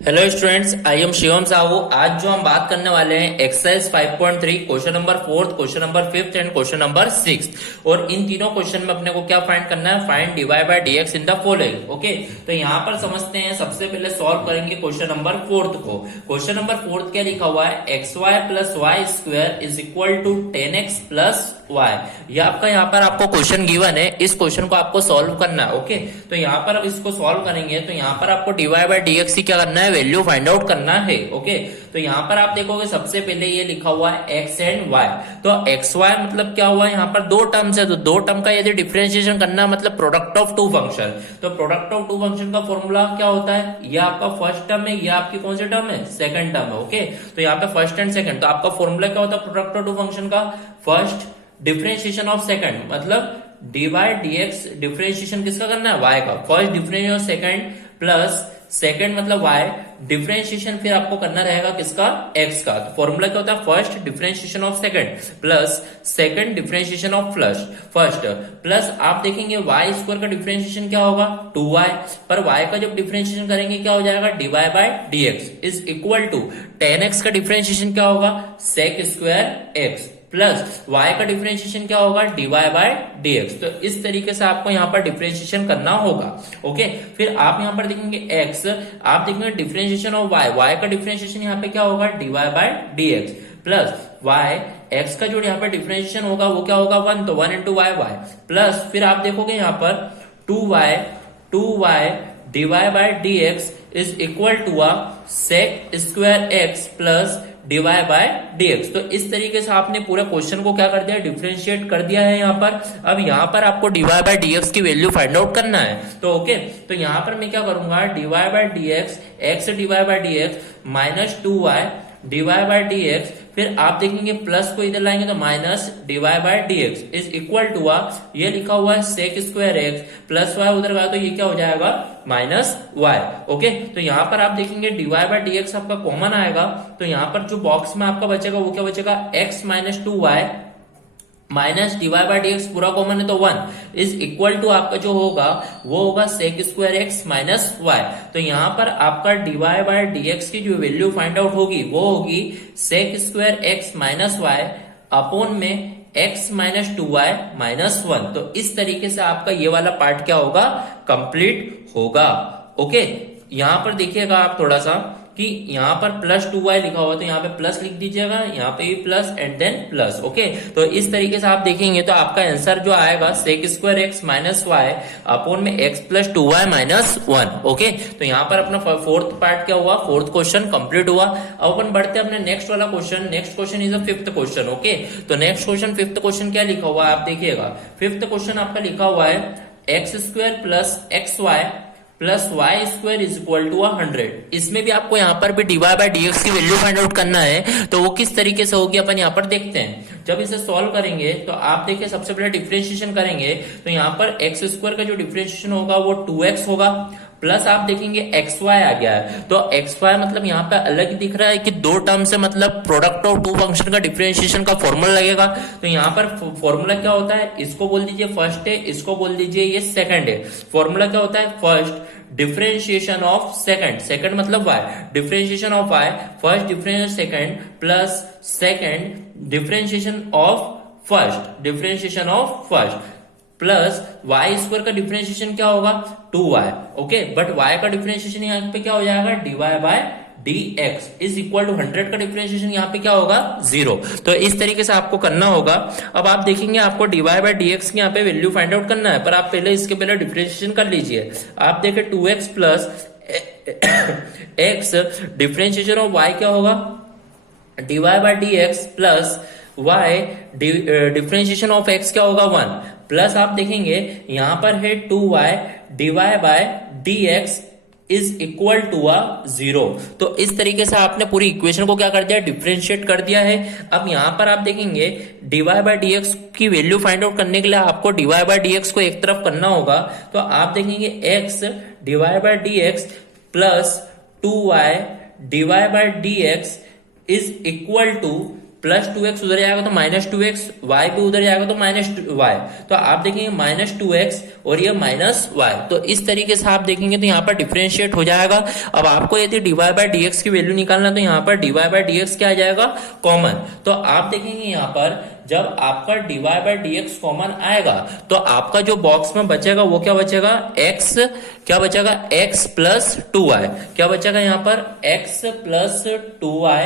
Hello students, I am Shivam Sahu. आज जो हम बात करने वाले हैं exercise 5.3 question number 4, question number 5 and question number 6। और इन तीनों क्वेश्चन में अपने को क्या फाइंड करना है? Find dy by dx in the following. Okay, तो यहाँ पर समझते हैं। सबसे पहले सॉल्व करेंगे क्वेश्चन नंबर 4 को। क्वेश्चन नंबर 4 क्या लिखा हुआ है? xy plus y square is equal to 10x plus y। ये आपका यहाँ पर आपको क्वेश्चन गिवन है, इस क्वेश्चन को आपको सॉल्व करना है। ओके, तो यहाँ पर अब इसको सॉल्व करेंगे तो यहाँ पर आपको dy बाय dx की क्या करना है? वैल्यू फाइंड आउट करना है। ओके, तो यहाँ पर आप देखोगे सबसे पहले ये लिखा हुआ है x एंड y। तो xy मतलब क्या हुआ? यहाँ पर दो टर्म्स है, तो दो टर्म का यदि डिफरेंशिएशन करना मतलब प्रोडक्ट ऑफ टू फंक्शन। तो प्रोडक्ट ऑफ टू फंक्शन का फॉर्मूला क्या होता है? ये आपका फर्स्ट टर्म है, ये आपकी कौन सी टर्म है? सेकंड टर्म है। ओके, तो यहाँ पे फर्स्ट एंड सेकंड, तो आपका फॉर्मूला क्या होता है प्रोडक्ट ऑफ टू फंक्शन का? फर्स्ट डिफरेंशिएशन ऑफ सेकंड, मतलब D by D x. Differentiation किसका करना है? y का। First differentiation of second plus second मतलब y। डिफरेंशिएशन फिर आपको करना रहेगा किसका? x का। तो फॉर्मूला क्या होता है? First differentiation of second plus second differentiation of first plus आप देखेंगे y स्क्वायर का डिफरेंशिएशन क्या होगा? 2y। पर y का जब डिफरेंशिएशन करेंगे क्या हो जाएगा? dy by dx is equal to 10x का डिफरेंशिएशन क्या होगा? sec square x plus y का डिफरेंशिएशन क्या होगा? dy by dx। तो इस तरीके से आपको यहाँ पर डिफरेंशिएशन करना होगा। ओके, फिर आप यहाँ पर देखेंगे x, आप देखेंगे डिफरेंशिएशन ऑफ y का डिफरेंशिएशन यहाँ पे क्या होगा? dy by dx plus y, x का जो यहाँ पर डिफरेंशिएशन होगा वो क्या होगा? 1, तो 1 इंटू वाई प्लस फिर आप देखोगे यहाँ पर 2y dy by dx is equal to sec square x plus dy by dx। तो इस तरीके से आपने पूरा क्वेश्चन को क्या कर दिया? डिफरेंशिएट कर दिया है यहाँ पर। अब यहाँ पर आपको dy बाय dx की वैल्यू फाइंड आउट करना है। तो ओके, तो यहाँ पर मैं क्या करूंगा? dy by dx, x dy by dx minus 2y dy by dx, फिर आप देखेंगे प्लस को इधर लाएंगे तो minus dy by dx is equal to ये लिखा हुआ है sec square x plus y, उधर गया तो ये क्या हो जाएगा? Minus y। ओके, तो यहाँ पर आप देखेंगे dy बाय dx आपका कॉमन आएगा, तो यहाँ पर जो बॉक्स में आपका बचेगा वो क्या बचेगा? x minus 2y minus dy by dx पूरा कॉमन है तो 1 इज इक्वल टू आपका जो होगा वो होगा sec square x minus y। तो यहाँ पर आपका dy बाय dx की जो वैल्यू फाइंड आउट होगी वो होगी sec square x minus y upon में x माइनस 2y माइनस 1। तो इस तरीके से आपका ये वाला पार्ट क्या होगा? कंप्लीट होगा। ओके, यहाँ पर देखिएगा आप थोड़ा सा कि यहाँ पर प्लस 2y लिखा हुआ, तो यहाँ पे प्लस लिख दीजिएगा, यहाँ पे भी plus and then plus. Okay, तो इस तरीके से आप देखेंगे तो आपका आंसर जो आएगा sec square x minus y upon में x plus 2y minus 1। Okay, तो यहाँ पर अपना फोर्थ पार्ट क्या हुआ? फोर्थ क्वेश्चन कंप्लीट हुआ। अब अपन बढ़ते हैं अपने नेक्स्ट वाला question. Next question is a fifth question. Okay, तो नेक्स्ट क्वेश्चन फिफ्थ क्वेश्चन क्या लिखा हुआ है आप देखिएगा। फिफ्थ क्वेश्चन आपका लिखा हुआ है x square plus x y plus y square is equal to 100। इसमें भी आपको यहाँ पर भी dy बाय dx की वैल्यू फाइंड आउट करना है, तो वो किस तरीके से होगी अपन यहाँ पर देखते हैं। जब इसे सॉल्व करेंगे तो आप देखिए सबसे पहले डिफरेंशिएशन करेंगे तो यहाँ पर एक्स स्क्वायर का जो डिफरेंशिएशन होगा वो 2x होगा, प्लस आप देखेंगे एक्स वाई आ गया है, तो एक्स वाई मतलब यहाँ पे अलग दिख रहा है कि दो टर्म से मतलब प्रोडक्ट ऑफ टू फंक्शन का डिफरेंशिएशन का फॉर्मूला लगेगा। तो यहाँ पर फॉर्मूला क्या होता है? इसको बोल दीजिए फर्स्ट है, इसको बोल दीजिए ये सेकंड है। फॉर्मूला क्या होता है? First differentiation of second, second मतलब y, differentiation of y, first differentiation second plus second differentiation of first, differentiation of first plus y square का डिफरेंशिएशन क्या होगा? 2y। ओके, बट y का डिफरेंशिएशन यहाँ पे क्या हो जाएगा? dy by dx is equal to 100 का डिफरेंशिएशन यहाँ पे क्या होगा? 0। तो इस तरीके से आपको करना होगा। अब आप देखेंगे आपको dy बाय dx की यहाँ पे वैल्यू फाइंड आउट करना है, पर आप पहले इसके पहले डिफरेंशिएशन कर लीजिए। आप देखें 2x plus x differentiation of y क्या होगा? dy by dx plus y differentiation of x क्या होगा? 1 प्लस आप देखेंगे यहाँ पर है 2y dy by dx is equal to 0। तो इस तरीके से आपने पूरी इक्वेशन को क्या कर दिया? डिफरेंशिएट कर दिया है। अब यहाँ पर आप देखेंगे dy बाय dx की वैल्यू फाइंड आउट करने के लिए आपको dy बाय dx को एक तरफ करना होगा, तो आप देखेंगे x dy by dx plus 2y dy by dx is equal to plus 2x उधर जाएगा तो माइनस 2x, y भी उधर जाएगा तो माइनस y, तो आप देखेंगे माइनस 2x और ये माइनस y। तो इस तरीके से आप देखेंगे तो यहाँ पर डिफरेंशिएट हो जाएगा। अब आपको यदि dy बाय dx की वैल्यू निकालना तो यहाँ पर dy बाय dx क्या आ जाएगा, कॉमन। तो आप देखेंगे यहाँ पर जब आपका dy बाय dx कॉमन आएगा तो आपका जो बॉक्स में बचेगा वो क्या बचेगा, x, क्या बचेगा, x प्लस 2y, क्या बचेगा यहाँ पर x plus 2y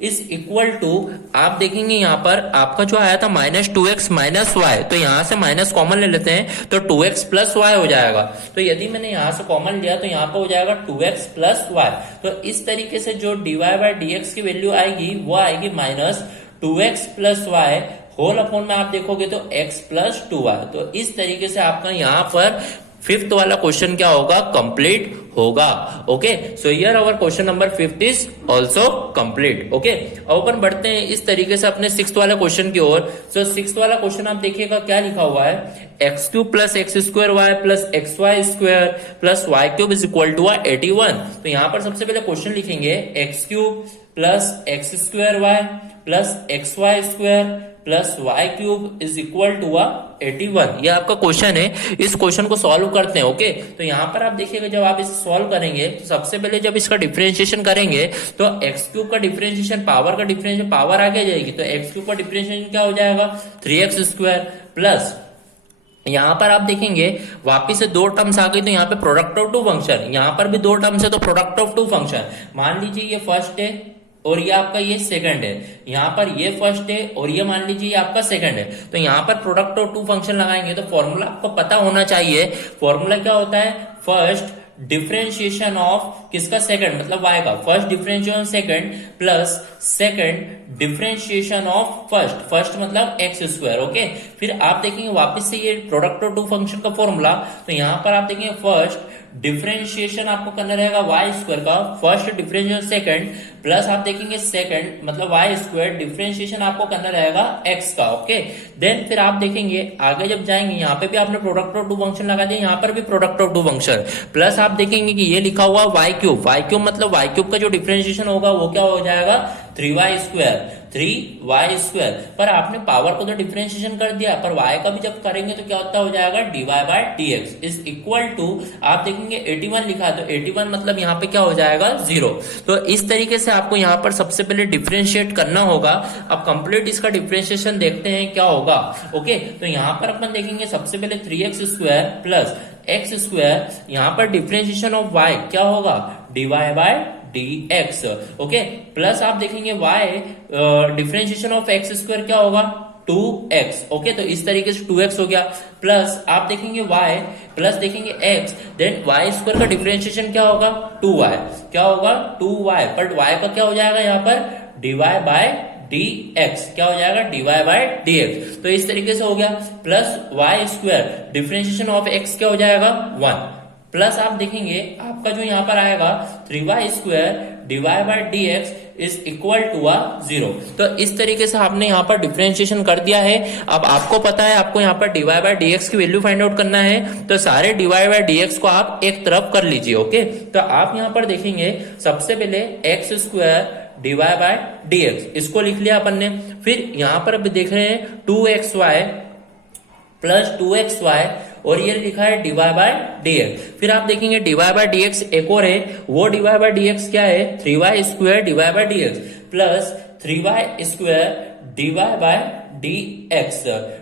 is equal to, आप देखेंगे यहाँ पर आपका जो आया था माइनस 2x माइनस वाई, तो यहां से माइनस कॉमन ले लेते हैं तो 2x प्लस वाई हो जाएगा। तो यदि मैंने यहां से कॉमन लिया तो यहाँ पर हो जाएगा 2x प्लस वाई। तो इस तरीके से जो dy बाय dx की वैल्यू आएगी वो आएगी minus 2x plus y whole upon में आप देखोगे तो x प्लस 2y। तो इस तरीके से आपका यहाँ पर फिफ्थ वाला क्वेश्चन क्या होगा, कंप्लीट होगा। Okay, so here our question number 5 is also complete. Okay, अब अपन बढ़ते हैं इस तरीके से अपने सिक्स्थ वाला क्वेश्चन की ओर। सो सिक्स्थ वाला क्वेश्चन आप देखिएगा क्या लिखा हुआ है, x cube plus x square y plus x y square plus y cube is equal to 81। तो यहाँ पर सबसे पहले क्वेश्चन लिखेंगे x cube plus x square y plus x y square plus y cube is equal to 81। ये आपका question है, इस क्वेश्चन को सॉल्व करते हैं। ओके, तो यहाँ पर आप देखिएगा जब आप इसे सॉल्व करेंगे तो सबसे पहले जब इसका डिफरेंशिएशन करेंगे तो एक्स क्यूब का डिफरेंशिएशन, पावर का डिफरेंशिएशन, पावर आगे जाएगी तो एक्स क्यूब का डिफरेंशिएशन क्या हो जाएगा, 3x स्क्वायर प्लस यहाँ पर आप देखेंगे वापिस से दो टर्म्स आ गई तो यहाँ पे प्रोडक्ट ऑफ टू फंक्शन, यहाँ पर भी दो टर्म्स है तो प्रोडक्ट ऑफ टू फंक्शन। मान लीजिए ये फर्स्ट है और ये आपका ये सेकंड है, यहाँ पर ये फर्स्ट है और ये मान लीजिए ये आपका सेकंड है। तो यहाँ पर प्रोडक्ट ऑफ टू फंक्शन लगाएंगे तो फॉर्मूला आपको पता होना चाहिए। फॉर्मूला क्या होता है, फर्स्ट डिफरेंशिएशन ऑफ किसका, सेकंड मतलब y का, first differentiation second plus second differentiation of first, first मतलब एक्स स्क्वायर। ओके, फिर आप देखेंगे वापस से ये प्रोडक्ट ऑफ टू फंक्शन का फॉर्मूला, तो यहाँ पर आप देखेंगे फर्स्ट डिफरेंशिएशन आपको करना रहेगा वाई स्क्वायर का, फर्स्ट डिफरेंशिएशन सेकंड प्लस आप देखेंगे सेकंड मतलब वाई स्क्वायर डिफरेंशिएशन आपको करना रहेगा एक्स का। ओके, देन फिर आप देखेंगे आगे जब जाएंगे यहाँ पे भी आपने प्रोडक्ट ऑफ टू फंक्शन लगा दिया, यहाँ पर भी product of two function plus आप देखेंगे कि ये लिखा हुआ वाई क्यूब, वाई क्यूब मतलब वाई क्यूब का जो डिफरेंशिएशन होगा वो क्या हो जाएगा, 3y स्क्वायर, 3y स्क्वायर। पर आपने पावर को तो डिफरेंशिएशन कर दिया, पर y का भी जब करेंगे तो क्या होता हो जाएगा, dy by dx is equal to, आप देखेंगे 81 लिखा है तो 81 मतलब यहाँ पे क्या हो जाएगा, 0। तो इस तरीके से आपको यहाँ पर सबसे पहले डिफरेंशिएट करना होगा। अब कंप्लीट इसका डिफरेंशिएशन देखते हैं क्या होगा। ओके, तो यहाँ पर अपन देखेंगे सबसे पहले 3x square plus x square, यहाँ पर डिफरेंशिएशन ऑफ y क्या होगा, dy by dx। Okay, plus आप देखेंगे y differentiation of x square क्या होगा, 2x। ओके, तो इस तरीके से 2x हो गया प्लस आप देखेंगे y प्लस देखेंगे x, देन y स्क्वायर का डिफरेंशिएशन क्या होगा, 2y, क्या होगा 2y, बट y का क्या हो जाएगा यहाँ पर, dy बाय dx, क्या हो जाएगा, dy बाय dx। तो इस तरीके से हो गया plus y square differentiation of x क्या हो जाएगा, 1 प्लस आप देखेंगे आपका जो यहाँ पर आएगा 3y square dy by dx is equal to 0। तो इस तरीके से आपने यहाँ पर डिफरेंशिएशन कर दिया है। अब आपको पता है आपको यहाँ पर dy बाय dx की वैल्यू फाइंड आउट करना है, तो सारे dy बाय dx को आप एक तरफ कर लीजिए। ओके, तो आप यहाँ पर देखेंगे सबसे पहले x square dy by dx इसको लिख लिया अपन ने, फिर यहाँ पर अब देख रहे हैं 2xy प्लस 2xy और ये लिखा है dy बाय dx। फिर आप देखेंगे dy बाय dx एक और है, वो dy बाय dx क्या है, 3y square dy by dx plus 3y square dy by dx,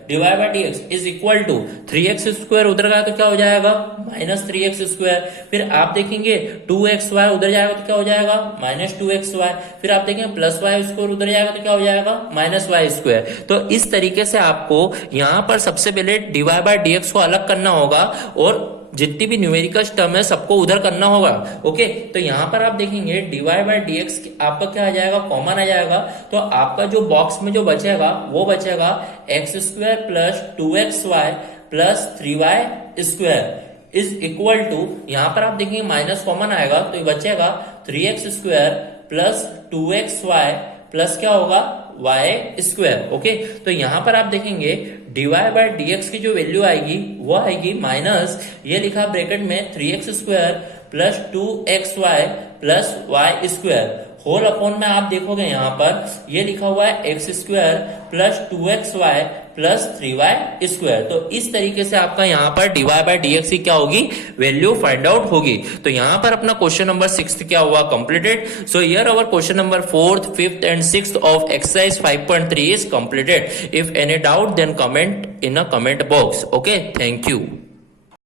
dy by dx is equal to 3x square उधर गया तो क्या हो जाएगा, माइनस 3x स्क्वायर। फिर आप देखेंगे 2xy उधर जाएगा तो क्या हो जाएगा, माइनस 2xy। फिर आप देखेंगे प्लस y स्क्वायर उधर जाएगा तो क्या हो जाएगा, माइनस y स्क्वायर। तो इस तरीके से आपको यहाँ पर सबसे पहले dy बाय dx को अलग करना होगा और जितनी भी न्यूमेरिकल टर्म है सबको उधर करना होगा। ओके, तो यहाँ पर आप देखेंगे dy बाय dx आपका क्या आ जाएगा, कॉमन आ जाएगा। तो आपका जो बॉक्स में जो बचेगा वो बचेगा x square plus 2xy plus 3y square is equal to, यहाँ पर आप देखेंगे माइनस कॉमन आएगा तो ये बचेगा 3x square plus 2xy plus क्या होगा, y स्क्वायर। ओके, तो यहाँ पर आप देखेंगे dy बाय dx की जो वैल्यू आएगी वो आएगी माइनस, ये लिखा ब्रैकेट में 3x square plus 2xy plus y square whole upon में आप देखोगे यहाँ पर ये लिखा हुआ है x square plus 2xy plus 3y square. तो इस तरीके से आपका यहाँ पर dy बाय dx की क्या होगी, वैल्यू फाइंड आउट होगी। तो यहाँ पर अपना क्वेश्चन नंबर 6 क्या हुआ, completed. So here our question number 4th, 5th and 6th of exercise 5.3 is completed. If any doubt then comment in a comment box. Okay, thank you.